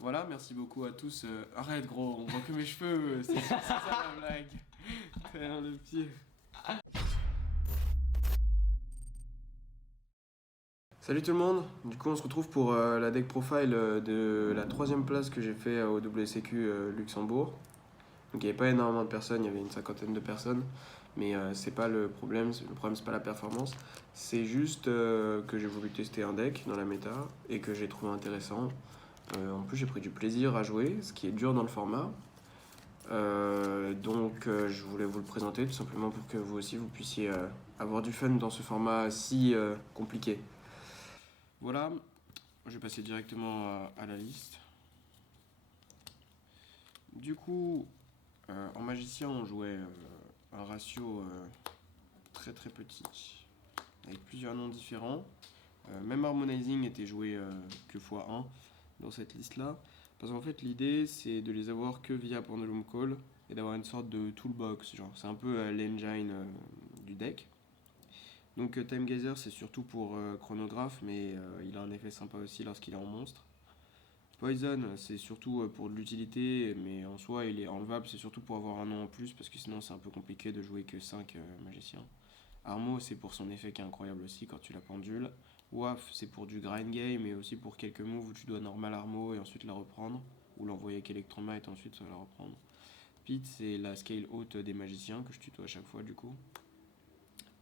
Voilà, merci beaucoup à tous. Arrête gros, on voit que mes cheveux, c'est ça la blague. T'as le pied. Salut tout le monde, du coup on se retrouve pour la deck profile de la troisième place que j'ai fait au WSQ Luxembourg. Donc il n'y avait pas énormément de personnes, il y avait une cinquantaine de personnes, mais c'est pas le problème c'est pas la performance, c'est juste que j'ai voulu tester un deck dans la méta et que j'ai trouvé intéressant. En plus j'ai pris du plaisir à jouer, ce qui est dur dans le format. Donc je voulais vous le présenter tout simplement pour que vous aussi vous puissiez avoir du fun dans ce format si compliqué. Voilà, je vais passer directement à la liste. Du coup, en magicien, on jouait un ratio très très petit, avec plusieurs noms différents. Même Harmonizing était joué que x1 dans cette liste-là. Parce qu'en fait, l'idée, c'est de les avoir que via Pendulum Call et d'avoir une sorte de toolbox. Genre, c'est un peu l'engine du deck. Donc Time Gazer, c'est surtout pour chronographe, mais il a un effet sympa aussi lorsqu'il est en monstre. Poison, c'est surtout pour de l'utilité, mais en soi, il est enlevable, c'est surtout pour avoir un nom en plus, parce que sinon, c'est un peu compliqué de jouer que 5 magiciens. Armo, c'est pour son effet qui est incroyable aussi quand tu la pendules. Waf, c'est pour du grind game, et aussi pour quelques moves où tu dois normal Armo et ensuite la reprendre, ou l'envoyer avec Electromite et ensuite la reprendre. Pete, c'est la scale haute des magiciens, que je tutoie à chaque fois du coup.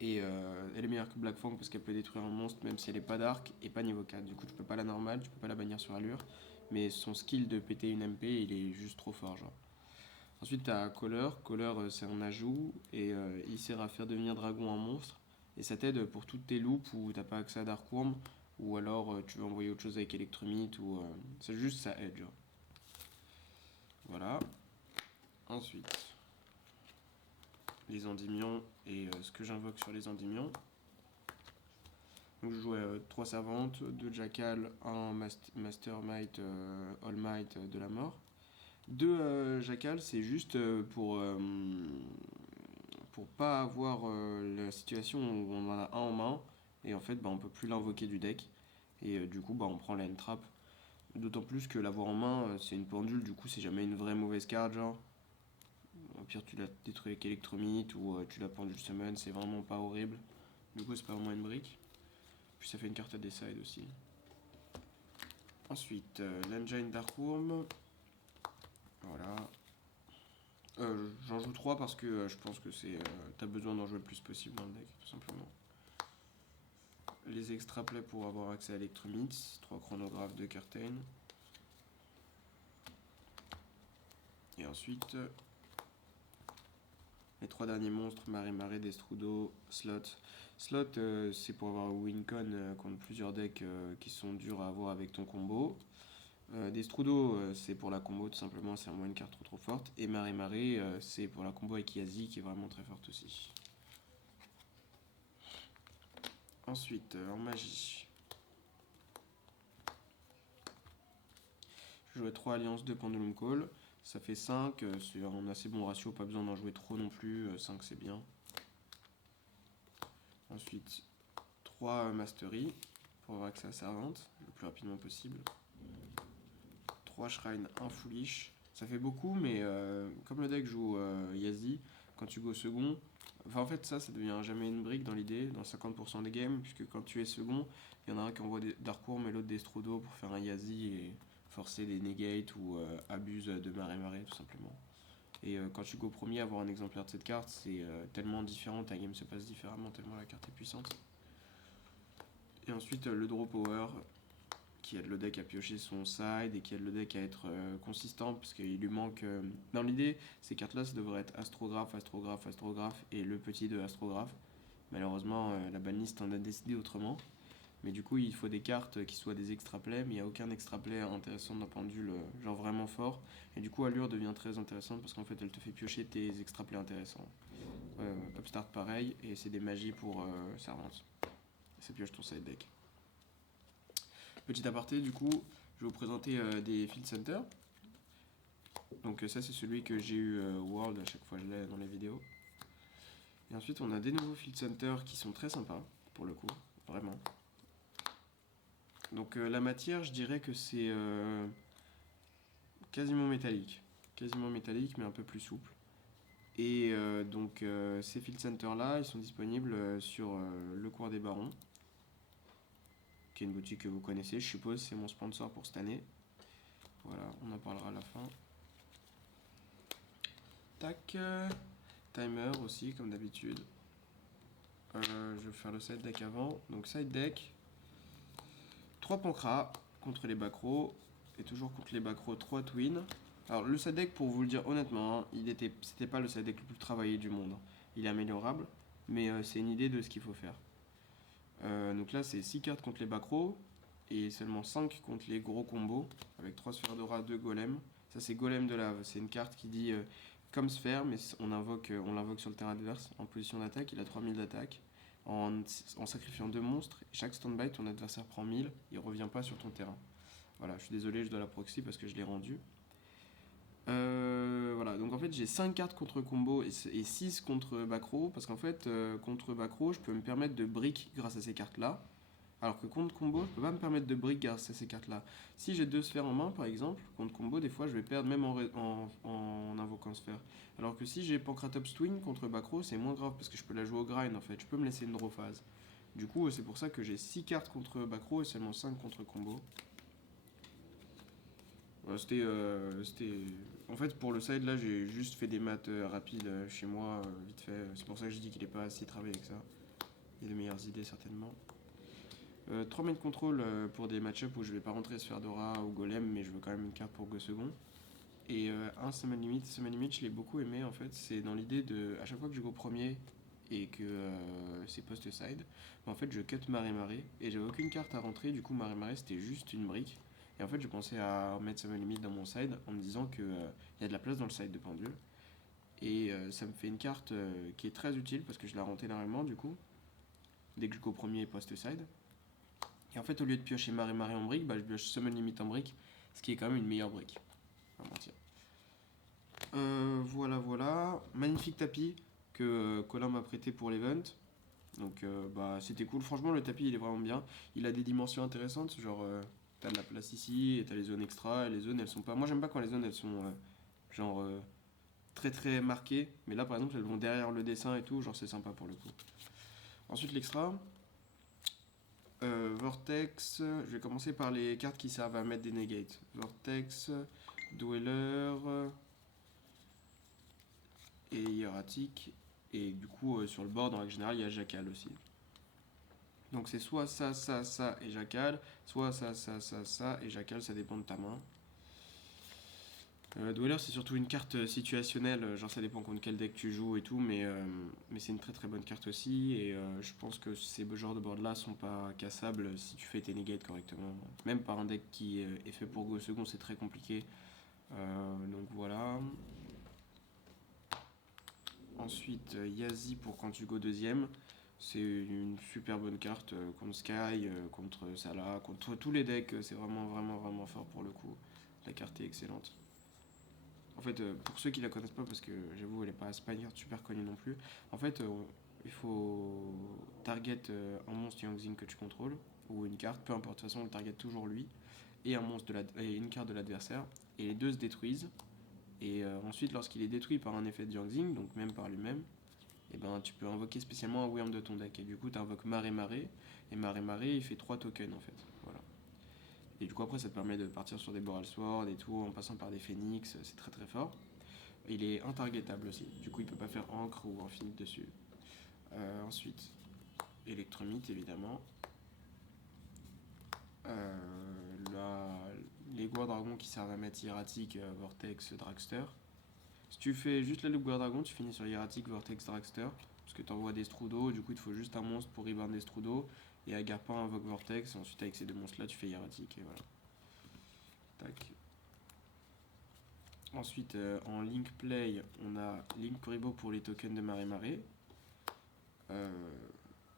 Et elle est meilleure que Black Fang parce qu'elle peut détruire un monstre même si elle est pas dark et pas niveau 4. Du coup, tu peux pas la normale, tu peux pas la bannir sur allure. Mais son skill de péter une MP, il est juste trop fort, genre. Ensuite, t'as Caller. Caller, c'est un ajout et il sert à faire devenir dragon un monstre. Et ça t'aide pour toutes tes loops où t'as pas accès à Darkworm ou alors tu veux envoyer autre chose avec Electromite ou. C'est juste ça aide, genre. Voilà. Ensuite, les endymions et ce que j'invoque sur les endymions. Donc je jouais 3 servantes, 2 jackals, 1 mastermind, all might de la mort. 2 jackals, c'est juste pour pas avoir la situation où on en a un en main et en fait bah, on peut plus l'invoquer du deck et du coup bah, on prend la trap. D'autant plus que l'avoir en main c'est une pendule, du coup c'est jamais une vraie mauvaise carte genre. Au pire tu la détruis avec Electromite ou tu la pendule summon, c'est vraiment pas horrible. Du coup c'est pas vraiment une brique. Puis ça fait une carte à decide aussi. Ensuite, l'engine Darkworm. Voilà. J'en joue 3 parce que je pense que t'as besoin d'en jouer le plus possible dans le deck, tout simplement. Les extra plays pour avoir accès à Electromix. 3 chronographes de Curtain. Et ensuite, les 3 derniers monstres, Marée, Destrudo, Slot. Slot, c'est pour avoir Wincon contre plusieurs decks qui sont durs à avoir avec ton combo. Destrudo, c'est pour la combo, tout simplement, c'est vraiment une carte trop forte. Et Marée, c'est pour la combo avec Yazi, qui est vraiment très forte aussi. Ensuite, en magie. Je jouais 3 alliances de Pendulum Call. Ça fait 5, c'est un assez bon ratio, pas besoin d'en jouer trop non plus, 5 c'est bien. Ensuite, 3 Mastery, pour avoir accès à Servante, le plus rapidement possible. 3 Shrine, 1 Foolish. Ça fait beaucoup, mais comme le deck joue Yazi, quand tu go second, enfin en fait ça devient jamais une brique dans l'idée, dans 50% des games, puisque quand tu es second, il y en a un qui envoie Darkworm et l'autre Destrudo pour faire un Yazi et forcer des negate ou abuse de marée tout simplement. Et quand tu go premier, avoir un exemplaire de cette carte, c'est tellement différent, ta game se passe différemment, tellement la carte est puissante. Et ensuite le draw power, qui aide le deck à piocher son side et qui aide le deck à être consistant parce qu'il lui manque. Dans l'idée, ces cartes-là, ça devrait être astrographe, astrographe, astrographe et le petit de astrographe. Malheureusement, la banlist en a décidé autrement. Mais du coup, il faut des cartes qui soient des extra plays, mais il n'y a aucun extra play intéressant dans Pendule, genre vraiment fort. Et du coup, Allure devient très intéressante parce qu'en fait, elle te fait piocher tes extra plays intéressants. Upstart pareil, et c'est des magies pour Servante. Ça pioche ton side deck. Petit aparté, du coup, je vais vous présenter des Field Center. Donc ça, c'est celui que j'ai eu World, à chaque fois je l'ai dans les vidéos. Et ensuite, on a des nouveaux Field Center qui sont très sympas, pour le coup, vraiment. Donc la matière, je dirais que c'est quasiment métallique. Quasiment métallique, mais un peu plus souple. Et donc ces Field Center là, ils sont disponibles sur le Cours des Barons, qui est une boutique que vous connaissez, je suppose, c'est mon sponsor pour cette année. Voilà, on en parlera à la fin. Tac, timer aussi, comme d'habitude. Je vais faire le side deck avant. Donc side deck, 3 Pancras contre les Bacros, et toujours contre les Bacros 3 Twin. Alors le side deck, pour vous le dire honnêtement, c'était pas le side deck le plus travaillé du monde. Il est améliorable, mais c'est une idée de ce qu'il faut faire. Donc là c'est 6 cartes contre les Bacros, et seulement 5 contre les gros combos, avec 3 sphères d'aura, 2 golems. Ça c'est golem de lave, c'est une carte qui dit comme sphère, mais on l'invoque sur le terrain adverse en position d'attaque, il a 3000 d'attaque. En sacrifiant 2 monstres, chaque standby, ton adversaire prend 1000, il revient pas sur ton terrain. Voilà, je suis désolé, je dois la proxy parce que je l'ai rendu. Voilà, donc en fait j'ai 5 cartes contre combo et 6 contre Bacro, parce qu'en fait contre Bacro je peux me permettre de brick grâce à ces cartes là, alors que contre combo je peux pas me permettre de brick grâce à ces cartes là. Si j'ai 2 sphères en main par exemple, contre combo des fois je vais perdre même en invoquant sphère. Alors que si j'ai Pancratops Twin contre Bacro c'est moins grave parce que je peux la jouer au grind en fait, je peux me laisser une draw phase. Du coup c'est pour ça que j'ai 6 cartes contre Bacro et seulement 5 contre combo. Voilà, c'était. En fait, pour le side là, j'ai juste fait des maths rapides chez moi, vite fait. C'est pour ça que je dis qu'il est pas assez travaillé avec ça. Il y a de meilleures idées certainement. 3 main control pour des match-up où je vais pas rentrer Sphère d'Aura ou Golem, mais je veux quand même une carte pour Go second. Et un Summon Limit. Summon Limit, je l'ai beaucoup aimé en fait. C'est dans l'idée de. À chaque fois que je go premier et que c'est post-side, en fait je cut Marée et j'avais aucune carte à rentrer. Du coup, Marée c'était juste une brique. Et en fait, je pensais à mettre Summon Limit dans mon side en me disant qu'il y a de la place dans le side de pendule. Et ça me fait une carte qui est très utile parce que je la rentre énormément du coup, dès que je go premier post-side. Et en fait, au lieu de piocher Marée en brique, bah, je pioche Summon Limit en brique, ce qui est quand même une meilleure brique. On va mentir. Voilà. Magnifique tapis que Colin m'a prêté pour l'event. Donc bah, c'était cool. Franchement, le tapis il est vraiment bien. Il a des dimensions intéressantes, genre t'as de la place ici et t'as les zones extra. Et les zones elles sont pas. Moi j'aime pas quand les zones elles sont genre très très marquées. Mais là par exemple elles vont derrière le dessin et tout. Genre c'est sympa pour le coup. Ensuite l'extra. Vortex. Je vais commencer par les cartes qui servent à mettre des negates. Vortex, Dweller et Hiératique. Et du coup sur le board en règle générale il y a Jackal aussi. Donc c'est soit ça et Jackal, soit ça et Jackal, ça dépend de ta main. Dweller c'est surtout une carte situationnelle, genre ça dépend contre quel deck tu joues et tout, mais c'est une très très bonne carte aussi, et je pense que ces genres de boards là sont pas cassables si tu fais tes negates correctement. Même par un deck qui est fait pour go second, c'est très compliqué. Donc voilà. Ensuite, Yazi pour quand tu go deuxième. C'est une super bonne carte contre Sky, contre Salah, contre tous les decks. C'est vraiment fort pour le coup. La carte est excellente. En fait, pour ceux qui la connaissent pas, parce que j'avoue, elle est pas une carte super connue non plus. En fait, il faut target un monstre Yangzing que tu contrôles, ou une carte, peu importe. De toute façon, on target toujours lui, et et une carte de l'adversaire. Et les deux se détruisent. Et ensuite, lorsqu'il est détruit par un effet de Yangzing, donc même par lui-même, et ben tu peux invoquer spécialement un Wyrm de ton deck. Et du coup, tu invoques Marée. Et Marée, il fait 3 tokens en fait. Voilà. Et du coup, après, ça te permet de partir sur des Boral Sword et tout, en passant par des Phoenix. C'est très très fort. Il est intargetable aussi. Du coup, il peut pas faire Encre ou Infinite dessus. Ensuite, Electromite évidemment. Les Guard Dragons qui servent à mettre Hiératique, Vortex, Dragster. Si tu fais juste la loupe Guard Dragon, tu finis sur Hiératique, Vortex, Dragster. Parce que tu envoies des Strudo, du coup il te faut juste un monstre pour reburn des Strudo. Et Agapin invoque Vortex, et ensuite avec ces deux monstres là tu fais Hiératique et voilà. Tac. Ensuite en Link Play, on a Link Kuribo pour les tokens de Marée.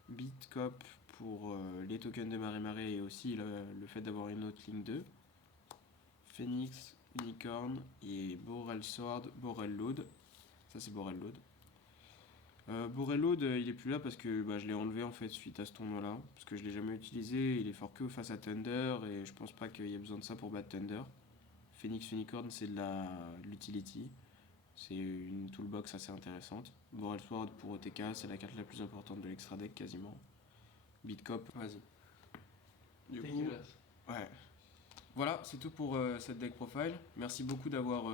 Bitcop pour les tokens de Marée et aussi le fait d'avoir une autre Link 2. Phoenix, Unicorn et Borel Sword, Borel Load. Ça c'est Borel Load. Borel Load il est plus là parce que je l'ai enlevé en fait suite à ce tournoi là. Parce que je l'ai jamais utilisé, il est fort que face à Thunder et je pense pas qu'il y ait besoin de ça pour battre Thunder. Phoenix Unicorn, c'est de l'utility. C'est une toolbox assez intéressante. Moral Sword pour OTK, c'est la carte la plus importante de l'extra deck quasiment. Bitcop, vas-y. Du coup, ouais. Voilà, c'est tout pour cette deck profile. Merci beaucoup d'avoir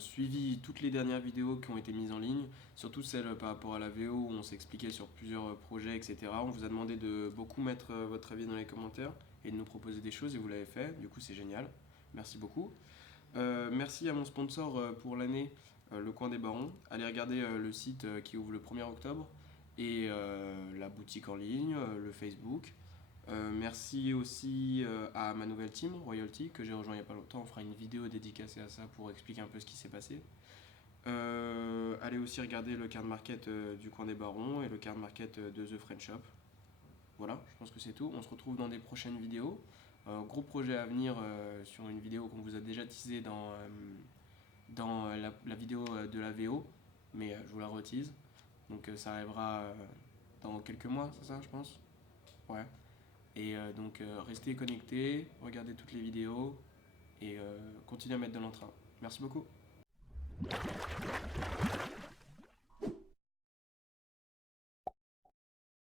suivi toutes les dernières vidéos qui ont été mises en ligne, surtout celles par rapport à la VO où on s'expliquait sur plusieurs projets, etc. On vous a demandé de beaucoup mettre votre avis dans les commentaires et de nous proposer des choses et vous l'avez fait, du coup c'est génial. Merci beaucoup. Merci à mon sponsor pour l'année, Le Coin des Barons. Allez regarder le site qui ouvre le 1er octobre et la boutique en ligne, le Facebook. Merci aussi à ma nouvelle team, Royalty, que j'ai rejoint il n'y a pas longtemps. On fera une vidéo dédicacée à ça pour expliquer un peu ce qui s'est passé. Allez aussi regarder le card market du Coin des Barons et le card market de The French Shop. Voilà, je pense que c'est tout. On se retrouve dans des prochaines vidéos. Gros projet à venir sur une vidéo qu'on vous a déjà teasé dans la vidéo de la VO, mais je vous la retease. Donc ça arrivera dans quelques mois, c'est ça, je pense. Ouais. Et donc restez connectés, regardez toutes les vidéos et continuez à mettre de l'entrain. Merci beaucoup.